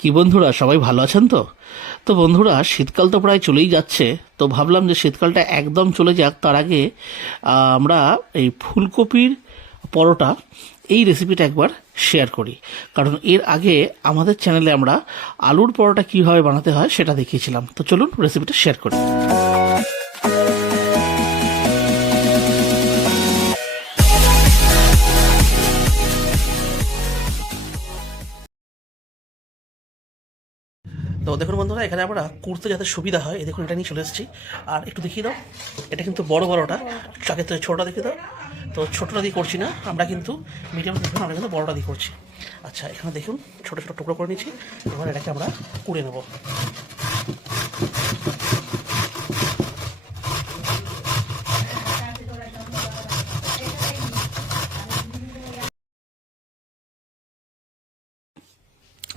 কি বন্ধুরা, সবাই ভালো আছেন তো? তো বন্ধুরা, শীতকাল তো প্রায় চলেই যাচ্ছে, তো ভাবলাম যে শীতকালটা একদম চলে যাক। তার আগে আমরা এই ফুলকপির পরোটা, এই রেসিপিটা একবার শেয়ার করি। কারণ এর আগে আমাদের চ্যানেলে আমরা আলুর পরোটা কীভাবে বানাতে হয় সেটা দেখিয়েছিলাম। তো চলুন রেসিপিটা শেয়ার করি। তো দেখুন বন্ধুরা, এখানে আমরা কুড়তে যাতে সুবিধা হয় দেখুন এটা নিয়ে চলে এসেছি। আর একটু দেখিয়ে দাও, এটা কিন্তু বড় বড়টা চাকের তো ছোটোটা দেখিয়ে দাও। তো ছোটোটা দিয়ে করছি না, আমরা কিন্তু মিডিয়াম দেখুন, আমরা কিন্তু বড়টা দিয়ে করছি। আচ্ছা এখানে দেখুন, ছোটো ছোটো টুকরো করে নিচ্ছি এবার এটাকে আমরা কুড়ে নেব।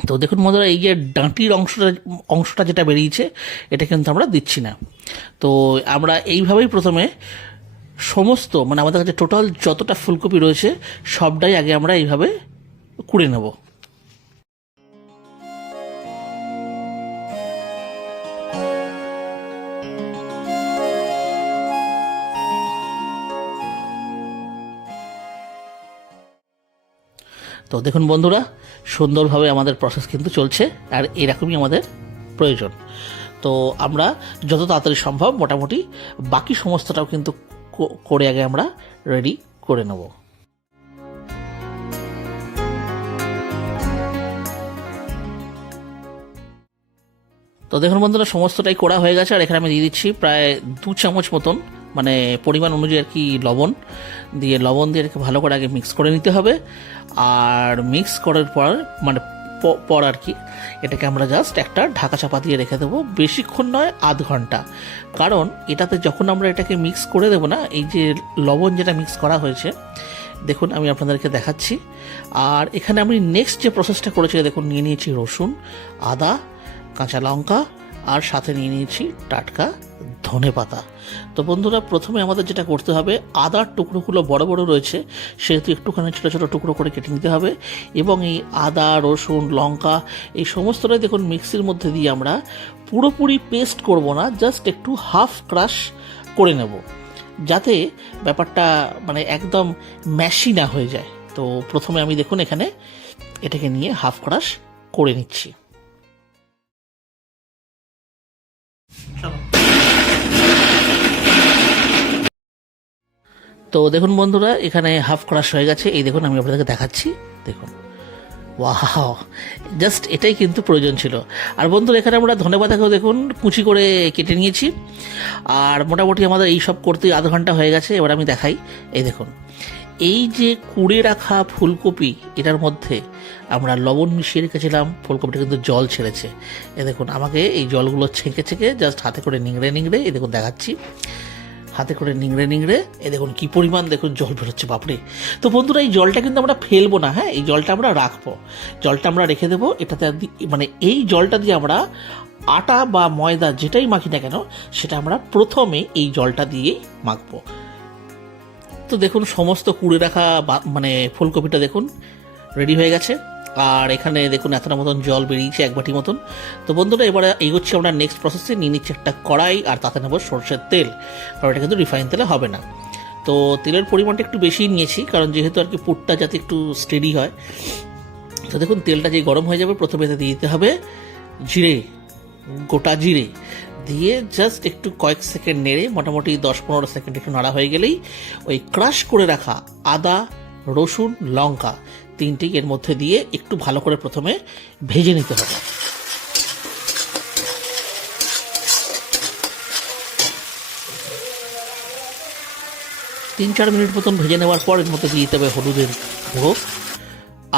তো দেখুন বন্ধুরা এই যে ডাঁটির অংশটা অংশটা যেটা বেরিয়েছে, এটা কিন্তু আমরা দিচ্ছি না। তো আমরা এইভাবেই প্রথমে সমস্ত মানে আমাদের কাছে টোটাল যতটা ফুলকপি রয়েছে, সবটাই আগে আমরা এইভাবে কুড়ে নেব। তো দেখুন বন্ধুরা, সুন্দরভাবে আমাদের প্রসেস কিন্তু চলছে আর এরকমই আমাদের প্রয়োজন। তো আমরা যত তাড়াতাড়ি সম্ভব মোটামুটি বাকি সমস্তটাও কিন্তু করে আগে আমরা রেডি করে নেব। তো দেখুন বন্ধুরা, সমস্তটাই করা হয়ে গেছে আর এখানে আমি দিয়ে দিচ্ছি প্রায় দু চামচ মতন মানে পরিমাণ অনুযায়ী আর কি লবণ, দিয়ে লবণ দিয়ে এটাকে ভালো করে আগে মিক্স করে নিতে হবে। আর মিক্স করার পর মানে পর আর কি, এটাকে আমরা জাস্ট একটা ঢাকা চাপা দিয়ে রেখে দেবো। বেশিক্ষণ নয়, আধ ঘণ্টা। কারণ এটাতে যখন আমরা এটাকে মিক্স করে দেবো না, এই যে লবণ যেটা মিক্স করা হয়েছে, দেখুন আমি আপনাদেরকে দেখাচ্ছি। আর এখানে আমি নেক্সট যে প্রসেসটা করেছি, দেখুন নিয়ে নিয়েছি রসুন, আদা, কাঁচা লঙ্কা, আর সাথে নিয়ে নিয়েছি টাটকা। ধনে পাতা। তো বন্ধুরা, প্রথমে আমাদের যেটা করতে হবে আদার টুকরোগুলো বড় বড় রয়েছে, সেহেতু একটুখানি ছোটো ছোটো টুকরো করে কেটে নিতে হবে এবং এই আদা, রসুন, লঙ্কা এই সমস্তটাই দেখুন মিক্সির মধ্যে দিয়ে আমরা পুরোপুরি পেস্ট করব না, জাস্ট একটু হাফ ক্রাশ করে নেব, যাতে ব্যাপারটা মানে একদম ম্যাশি না হয়ে যায়। তো প্রথমে আমি দেখুন এখানে এটাকে নিয়ে হাফ ক্রাশ করে নিচ্ছি। তো দেখুন বন্ধুরা, এখানে হাফ ক্রাশ হয়ে গেছে। এই দেখুন, আমি আপনাদেরকে দেখাচ্ছি। দেখুন। ওয়াও জাস্ট এটাই কিন্তু প্রয়োজন ছিল। আর বন্ধুরা, এখানে আমরা ধনে পাতাকেও দেখুন, কুচি করে কেটে নিয়েছি। আর মোটামুটি আমাদের এই সব করতে আধ ঘণ্টা হয়ে গেছে, এবার আমি দেখাই। এই দেখুন। এই যে কুড়ে রাখা ফুলকপি, এটার মধ্যে আমরা লবণ মিশিয়ে রেখেছিলাম। ফুলকপিটা কিন্তু জল ছেড়েছে। এ দেখুন, আমাকে এই জলগুলো ছেঁকে ছেঁকে জাস্ট হাতে করে নিংড়ে নিংড়ে, এই দেখুন, দেখাচ্ছি। হাতে করে নিংড়ে নিংড়ে। এ দেখুন কি পরিমাণ দেখুন জল বেরোচ্ছে, বাপরে। তো বন্ধুরা, এই জলটা কিন্তু আমরা ফেলব না হ্যাঁ? এই জলটা আমরা রাখব। জলটা আমরা রেখে দেবো। এটাতে মানে এই জলটা দিয়ে আমরা আটা বা ময়দা যেটাই মাখি না কেন, সেটা আমরা প্রথমে এই জলটা দিয়েই মাখবো। তো দেখুন, সমস্ত কুড়ে রাখা মানে ফুলকপিটা দেখুন, রেডি হয়ে গেছে। আর এখানে দেখুন, এতটা মতন জল বেরিয়েছে এক বাটি মতন। তো বন্ধুরা, এবারে এগোচ্ছি আমরা নেক্সট প্রসেসে নিয়ে নিচ্ছি একটা কড়াই আর তাতে নেব সর্ষের তেল। কারণ এটা কিন্তু রিফাইন তেলে হবে না। তো তেলের পরিমাণটা একটু বেশি নিয়েছি, কারণ যেহেতু আর কি পুরটা যাতে একটু স্টেডি হয়। তো দেখুন, তেলটা যে গরম হয়ে যাবে, প্রথমে এতে দিয়ে দিতে হবে জিরে, গোটা জিরে। দিয়ে জাস্ট একটু কয়েক সেকেন্ড নেড়ে, মোটামুটি দশ পনেরো সেকেন্ড একটু নাড়া হয়ে গেলেই ওই ক্রাশ করে রাখা আদা, রসুন, লঙ্কা। তিনটি, এর মধ্যে দিয়ে একটু ভালো করে প্রথমে ভেজে নিতে হবে। তিন চার মিনিট মতন ভেজে নেওয়ার পর এর মধ্যে দিয়ে দিতে হবে হলুদের গুঁড়ো,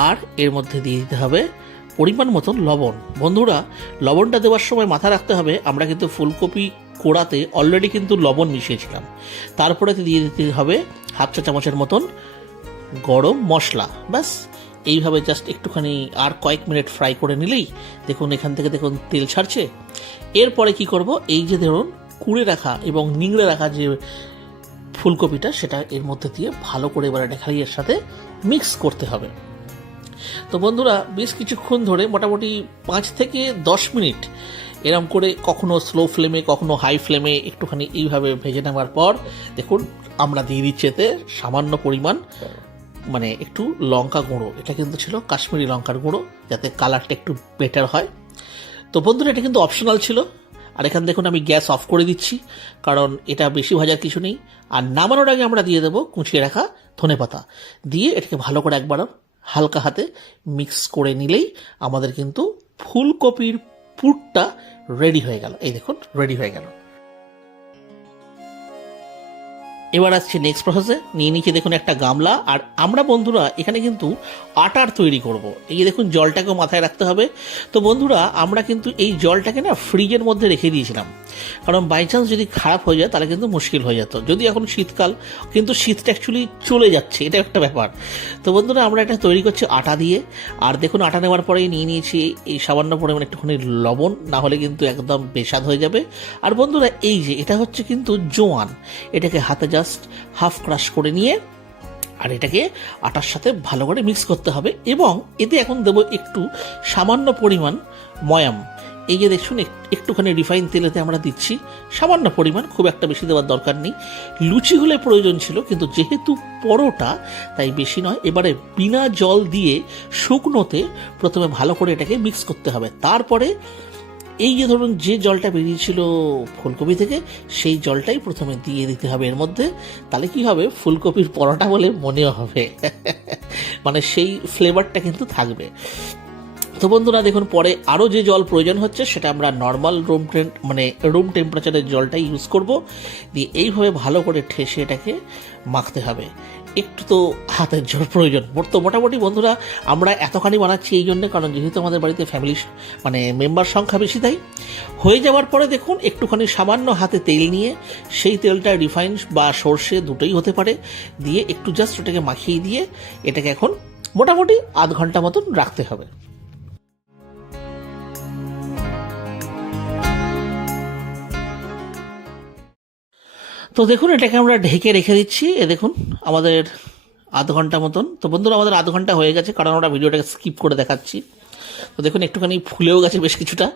আর এর মধ্যে দিয়ে দিতে হবে পরিমাণ মতন লবণ। বন্ধুরা, লবণটা দেওয়ার সময় মাথা রাখতে হবে, আমরা কিন্তু ফুলকপি কোড়াতে অলরেডি কিন্তু লবণ মিশিয়েছিলাম। তারপরে দিয়ে দিতে হবে হাফ চা চামচের মতন গরম মশলা। ব্যাস, এইভাবে জাস্ট একটুখানি আর কয়েক মিনিট ফ্রাই করে নিলেই দেখুন এখান থেকে দেখুন তেল ছাড়ছে। এরপরে কি করব? এই যে ধরুন কুড়ে রাখা এবং নিংড়ে রাখা যে ফুলকপিটা, সেটা এর মধ্যে দিয়ে ভালো করে এবার এর সাথে মিক্স করতে হবে। তো বন্ধুরা, বেশ কিছুক্ষণ ধরে মোটামুটি পাঁচ থেকে দশ মিনিট এরম করে কখনো স্লো ফ্লেমে কখনো হাই ফ্লেমে একটুখানি এইভাবে ভেজে নেওয়ার পর দেখুন আমরা দিয়ে দিচ্ছি এতে সামান্য পরিমাণ মানে একটু লঙ্কা গুঁড়ো। এটা কিন্তু ছিল কাশ্মীরি লঙ্কার গুঁড়ো, যাতে কালারটা একটু বেটার হয়। তো বন্ধুরা, এটা কিন্তু অপশনাল ছিল। আর এখান দেখুন, আমি গ্যাস অফ করে দিচ্ছি, কারণ এটা বেশি ভাজার কিছু নেই। আর নামানোর আগে আমরা দিয়ে দেবো কুচিয়ে রাখা ধনে পাতা। দিয়ে এটাকে ভালো করে একবার হালকা হাতে মিক্স করে নিলেই আমাদের কিন্তু ফুলকপির পুরটা রেডি হয়ে গেল। এই দেখুন রেডি হয়ে গেল। এবার আসছে নেক্সট প্রসেসে নিয়ে নিচে দেখুন একটা গামলা, আর আমরা বন্ধুরা এখানে কিন্তু আটার তৈরি করব। এই দেখুন, জলটাকেও মাথায় রাখতে হবে। তো বন্ধুরা, আমরা কিন্তু এই জলটাকে না ফ্রিজের মধ্যে রেখে দিয়েছিলাম। কারণ বাই চান্স যদি খারাপ হয়ে যায়, তাহলে কিন্তু মুশকিল হয়ে যেত। যদি এখন শীতকাল, কিন্তু শীতটা অ্যাকচুয়ালি চলে যাচ্ছে, এটা একটা ব্যাপার। তো বন্ধুরা, আমরা এটা তৈরি করছি আটা দিয়ে। আর দেখুন, আটা নেওয়ার পরেই নিয়ে নিয়েছি এই সামান্য পরিমাণ একটুখানি লবণ, না হলে কিন্তু একদম বেসাদ হয়ে যাবে। আর বন্ধুরা, এই যে, এটা হচ্ছে কিন্তু জোয়ান। এটাকে হাতে জাস্ট হাফ ক্রাশ করে নিয়ে, আর এটাকে আটার সাথে ভালো করে মিক্স করতে হবে। এবং এতে এখন দেবো একটু সামান্য পরিমাণ ময়াম। এই যে দেখুন, এক- একটুখানি রিফাইন তেলেতে আমরা দিচ্ছি। সামান্য পরিমাণ, খুব একটা বেশি দেওয়ার দরকার নেই। লুচি হলে প্রয়োজন ছিল, কিন্তু যেহেতু পরোটা, তাই বেশি নয়। এবারে বিনা জল দিয়ে শুকনোতে প্রথমে ভালো করে এটাকে মিক্স করতে হবে। তারপরে এই যে ধরুন, যে জলটা বেরিয়েছিল ফুলকপি থেকে, সেই জলটাই প্রথমে দিয়ে দিতে হবে। এর মধ্যে তাহলে কি হবে? ফুলকপির পরোটা বলে মনেও হবে। মানে সেই ফ্লেভারটা কিন্তু থাকবে। তো বন্ধুরা দেখুন, পরে আরও যে জল প্রয়োজন হচ্ছে, সেটা আমরা নর্মাল রুম মানে রুম টেম্পারেচারের জলটাই ইউজ করব। দিয়ে এইভাবে ভালো করে ঠেসে এটাকে মাখতে হবে। একটু তো হাতের জোর প্রয়োজন। তো মোটামুটি বন্ধুরা, আমরা এতখানি বানাচ্ছি এই জন্যে, কারণ যেহেতু আমাদের বাড়িতে ফ্যামিলি মানে মেম্বার সংখ্যা বেশি তাই। হয়ে যাওয়ার পরে দেখুন, একটুখানি সামান্য হাতে তেল নিয়ে সেই তেলটা রিফাইন বা সর্ষে দুটোই হতে পারে। দিয়ে একটু জাস্ট ওটাকে মাখিয়ে দিয়ে এটাকে এখন মোটামুটি আধ ঘণ্টা মতন রাখতে হবে। তো দেখুন, এটাকে আমরা ঢেকে রেখে দিচ্ছি। এ দেখুন, আমাদের আধ ঘণ্টা মতন। তো বন্ধুরা, আমাদের আধ ঘণ্টা হয়ে গেছে, কারণ আমরা ভিডিওটাকে স্কিপ করে দেখাচ্ছি। তো দেখুন, একটুখানি ফুলেও গেছে বেশ কিছুটা।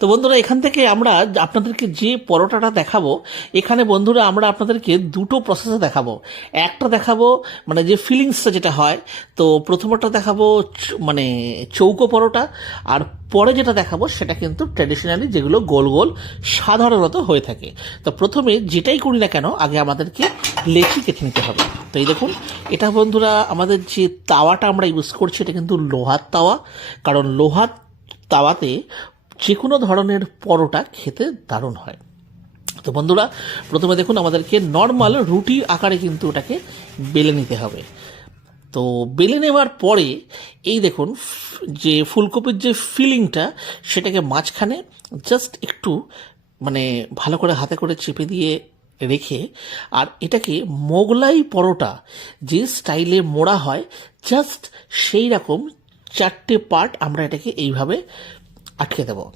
তো বন্ধুরা, এখান থেকে আমরা আপনাদেরকে যে পরোটাটা দেখাবো, এখানে বন্ধুরা আমরা আপনাদেরকে দুটো প্রসেসে দেখাবো। একটা দেখাবো মানে যে ফিলিংসটা যেটা হয়, তো প্রথমটা দেখাবো মানে চৌকো পরোটা, আর পরে যেটা দেখাবো সেটা কিন্তু ট্র্যাডিশনালি যেগুলো গোল গোল সাধারণত হয়ে থাকে। তো প্রথমে যেটাই করি না কেন, আগে আমাদেরকে লেচি কেটে নিতে হবে। তো এই দেখুন, এটা বন্ধুরা, আমাদের যে তাওয়াটা আমরা ইউজ করছি, এটা কিন্তু লোহার তাওয়া, কারণ লোহার তাওয়াতে যে কোনো ধরনের পরোটা খেতে দারুণ হয়। তো বন্ধুরা, প্রথমে দেখুন আমাদেরকে নর্মাল রুটি আকারে কিন্তু ওটাকে বেলে নিতে হবে। তো বেলে নেওয়ার পরে এই দেখুন, যে ফুলকপির যে ফিলিংটা, সেটাকে মাঝখানে জাস্ট একটু মানে ভালো করে হাতে করে চেপে দিয়ে রেখে, আর এটাকে মোগলাই পরোটা যে স্টাইলে মোড়া হয় জাস্ট সেই রকম চারটে পার্ট আমরা এটাকে এইভাবে আটকে দেবো।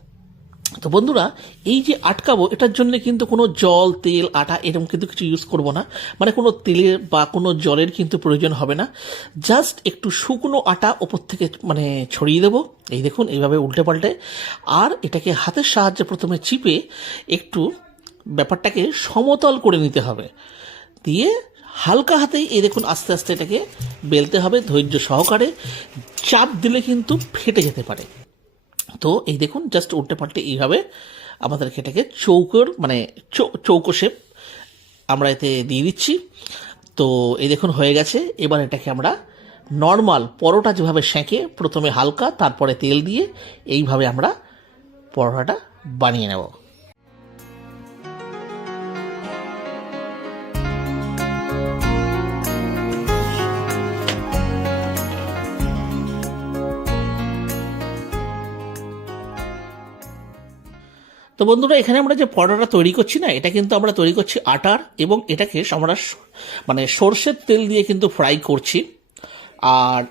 তো বন্ধুরা, এই যে আটকাবো, এটার জন্য কিন্তু কোনো জল, তেল, আটা এরকম কিন্তু কিছু ইউজ করব না। মানে কোনো তেলের বা কোনো জলের কিন্তু প্রয়োজন হবে না। জাস্ট একটু শুকনো আটা ওপর থেকে মানে ছড়িয়ে দেবো। এই দেখুন, এইভাবে উল্টে পাল্টে। আর এটাকে হাতের সাহায্যে প্রথমে চিপে একটু ব্যাপারটাকে সমতল করে নিতে হবে। দিয়ে হালকা হাতেই এই দেখুন আস্তে আস্তে এটাকে বেলতে হবে ধৈর্য সহকারে। চাপ দিলে কিন্তু ফেটে যেতে পারে। তো এই দেখুন জাস্ট উল্টে পাল্টে এইভাবে আমাদেরকে এটাকে চৌকোর মানে চৌকো শেপ আমরা এতে দিয়ে দিচ্ছি। তো এই দেখুন হয়ে গেছে। এবার এটাকে আমরা নর্মাল পরোটা যেভাবে সেঁকে প্রথমে হালকা, তারপরে তেল দিয়ে এইভাবে আমরা পরোটাটা বানিয়ে নেব। তো বন্ধুরা, এখানে আমরা যে পরোটা তৈরি করছি না, এটা কিন্তু আমরা তৈরি করছি আটার এবং এটাকে আমরা মানে সর্ষের তেল দিয়ে কিন্তু ফ্রাই করছি। আর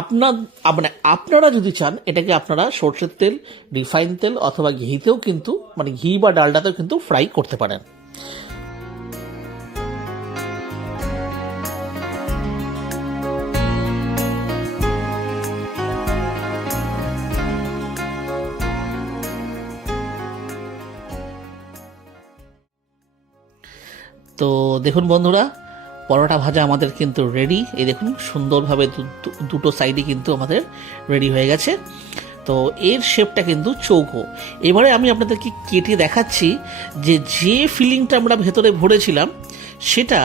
আপনার মানে আপনারা যদি চান, এটাকে আপনারা সর্ষের তেল, রিফাইন তেল অথবা ঘিতেও কিন্তু মানে ঘি বা ডালটাতেও কিন্তু ফ্রাই করতে পারেন। তো দেখুন বন্ধুরা, পরোটা ভাজা আমাদের কিন্তু রেডি এই দেখুন, সুন্দরভাবে দুটো সাইডই কিন্তু আমাদের রেডি হয়ে গেছে। তো এর শেপটা কিন্তু চৌকো। এবারে আমি আপনাদেরকে কেটে দেখাচ্ছি যে যে ফিলিংটা আমরা ভেতরে ভরেছিলাম, সেটা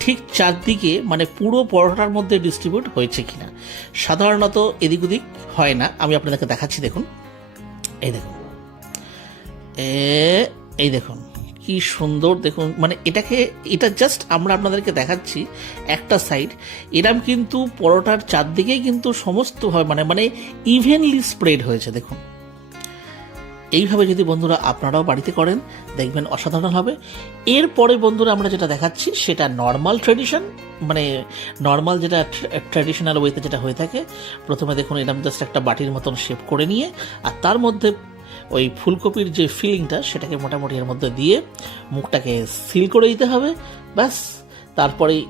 ঠিক চারদিকে মানে পুরো পরোটার মধ্যে ডিস্ট্রিবিউট হয়েছে কিনা। সাধারণত এদিক ওদিক হয় না। আমি আপনাদেরকে দেখাচ্ছি, দেখুন। এই দেখুন। এই দেখুন। কি সুন্দর, দেখুন মানে এটাকে, এটা জাস্ট আমরা আপনাদেরকে দেখাচ্ছি একটা সাইড এরম কিন্তু পরোটার চারদিকেই কিন্তু সমস্ত হয় মানে মানে ইভেনলি স্প্রেড হয়েছে, দেখুন। এইভাবে যদি বন্ধুরা আপনারাও বাড়িতে করেন, দেখবেন অসাধারণ হবে। এরপরে বন্ধুরা আমরা যেটা দেখাচ্ছি, সেটা নর্মাল ট্রেডিশন মানে নর্মাল যেটা ট্র্যাডিশনাল ওয়েতে যেটা হয়ে থাকে। প্রথমে দেখুন এরকম জাস্ট একটা বাটির মতন শেপ করে নিয়ে, আর তার মধ্যে ওই ফুলকপির যে ফিলিংটা সেটাকে মোটামুটি এর মধ্যে দিয়ে মুখটাকে সিল করে দিতে হবে, ব্যাস। তারপরে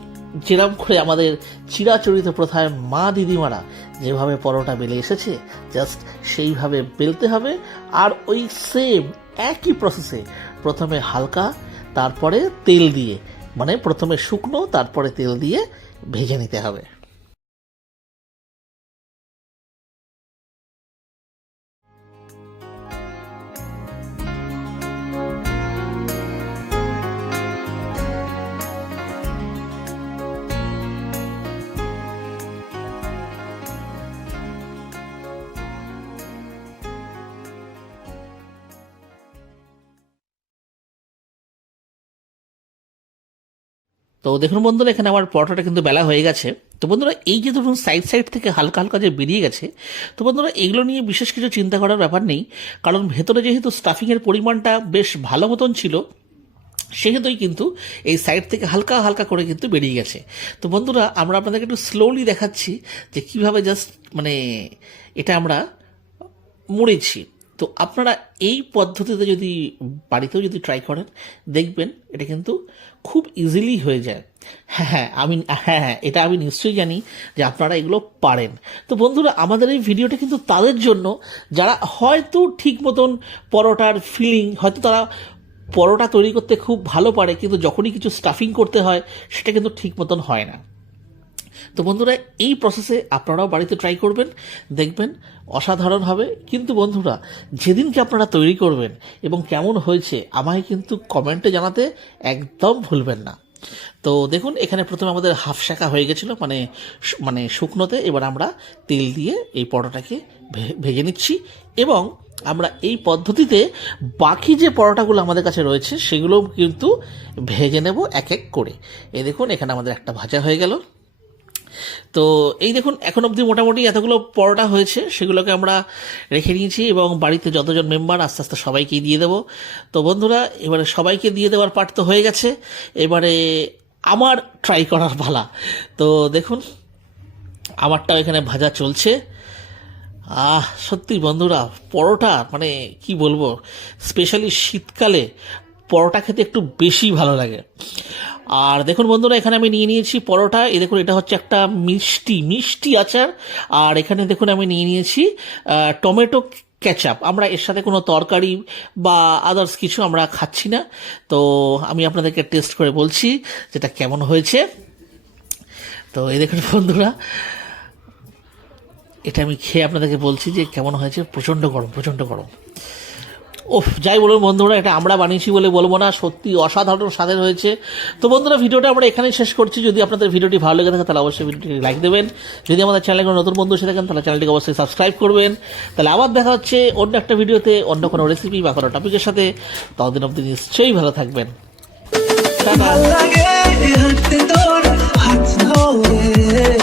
যেরকম করে আমাদের চিরাচরিত প্রথায় মা দিদিমারা যেভাবে পরোটা বেলে এসেছে, জাস্ট সেইভাবে বেলতে হবে। আর ওই সেম একই প্রসেসে প্রথমে হালকা, তারপরে তেল দিয়ে মানে প্রথমে শুকনো, তারপরে তেল দিয়ে ভেজে নিতে হবে। তো দেখুন বন্ধুরা, এখানে আমার পরোটাটা কিন্তু বেলা হয়ে গেছে। তো বন্ধুরা, এই যে ধরুন সাইড সাইড থেকে হালকা হালকা যে বেরিয়ে গেছে, তো বন্ধুরা, এগুলো নিয়ে বিশেষ কিছু চিন্তা করার ব্যাপার নেই। কারণ ভেতরে যেহেতু স্টাফিংয়ের পরিমাণটা বেশ ভালো মতন ছিল, সেহেতুই কিন্তু এই সাইড থেকে হালকা হালকা করে কিন্তু বেরিয়ে গেছে। তো বন্ধুরা, আমরা আপনাদেরকে একটু স্লোলি দেখাচ্ছি যে কীভাবে জাস্ট মানে এটা আমরা মুড়েছি। তো আপনারা এই পদ্ধতিতে যদি বাড়িতেও যদি ট্রাই করেন, দেখবেন এটা কিন্তু খুব ইজিলি হয়ে যায়। হ্যাঁ হ্যাঁ আমি হ্যাঁ হ্যাঁ এটা আমি নিশ্চয়ই জানি যে আপনারা এগুলো পারেন। তো বন্ধুরা, আমাদের এই ভিডিওটা কিন্তু তাদের জন্য, যারা হয়তো ঠিক মতন পরোটার ফিলিং হয়তো তারা পরোটা তৈরি করতে খুব ভালো পারে, কিন্তু যখনই কিছু স্টাফিং করতে হয়, সেটা কিন্তু ঠিক মতন হয় না। তো বন্ধুরা, এই প্রসেসে আপনারাও বাড়িতে ট্রাই করবেন, দেখবেন অসাধারণ হবে কিন্তু বন্ধুরা, যেদিনকে আপনারা তৈরি করবেন এবং কেমন হয়েছে, আমায় কিন্তু কমেন্টে জানাতে একদম ভুলবেন না। তো দেখুন, এখানে প্রথমে আমাদের হাফ শাখা হয়ে গেছিল মানে মানে শুকনোতে। এবার আমরা তেল দিয়ে এই পরোটাকে ভেজে নিচ্ছি এবং আমরা এই পদ্ধতিতে বাকি যে পরোটাগুলো আমাদের কাছে রয়েছে সেগুলো কিন্তু ভেজে নেব এক এক করে। এই দেখুন, এখানে আমাদের একটা ভাজা হয়ে গেল। তো এই দেখুন, এখন অবধি মোটামুটি এতগুলো পরোটা হয়েছে, সেগুলোকে আমরা রেখে নিয়েছি এবং বাড়িতে যতজন মেম্বার, আস্তে আস্তে সবাইকেই দিয়ে দেবো। তো বন্ধুরা, এবারে সবাইকে দিয়ে দেওয়ার পার্ট তো হয়ে গেছে। এবারে আমার ট্রাই করার পালা। তো দেখুন, আমারটাও এখানে ভাজা চলছে। আহ, সত্যি বন্ধুরা, পরোটা মানে কি বলব স্পেশালি শীতকালে পরোটা খেতে একটু বেশি ভালো লাগে। আর দেখুন বন্ধুরা, এখানে আমি নিয়ে নিয়েছি পরোটা। এই দেখুন, এটা হচ্ছে একটা মিষ্টি মিষ্টি আচার। আর এখানে দেখুন, আমি নিয়ে নিয়েছি টমেটো ক্যাচাপ আমরা এর সাথে কোনো তরকারি বা আদার্স কিছু আমরা খাচ্ছি না। তো আমি আপনাদেরকে টেস্ট করে বলছি যেটা কেমন হয়েছে। তো এই দেখুন বন্ধুরা, এটা আমি খেয়ে আপনাদেরকে বলছি যে কেমন হয়েছে। প্রচণ্ড গরম প্রচণ্ড গরম। ওফ, যাই বলুন বন্ধুরা, এটা আমরা বানিয়েছি বলে বলব না, সত্যি অসাধারণ স্বাদের হয়েছে। তো বন্ধুরা, ভিডিওটা আমরা এখানেই শেষ করছি। যদি আপনাদের ভিডিওটি ভালো লেগে থাকে, তাহলে অবশ্যই ভিডিওটি লাইক দেবেন। যদি আমাদের চ্যানেলে কোনো নতুন বন্ধু এসে থাকেন, তাহলে চ্যানেলটিকে অবশ্যই সাবস্ক্রাইব করবেন। তাহলে আবার দেখা হচ্ছে অন্য একটা ভিডিওতে, অন্য কোনো রেসিপি বা কোনো টপিকের সাথে। ততদিন অবধি নিশ্চয়ই ভালো থাকবেন। লাগে তোর হাত ধরে